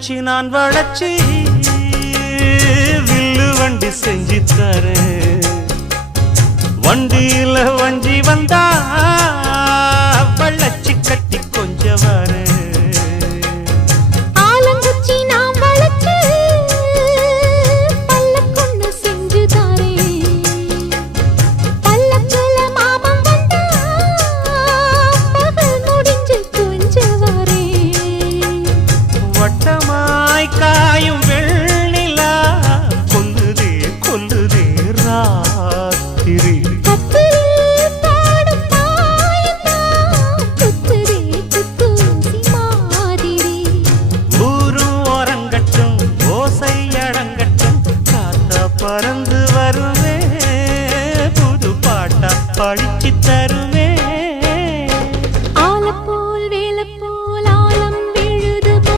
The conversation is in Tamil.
வச்சு நான் வளச்சி வில்லு வண்டி செஞ்சு தரேன். வண்டியில வஞ்சி வந்தா வள்ளச்சி கட்டி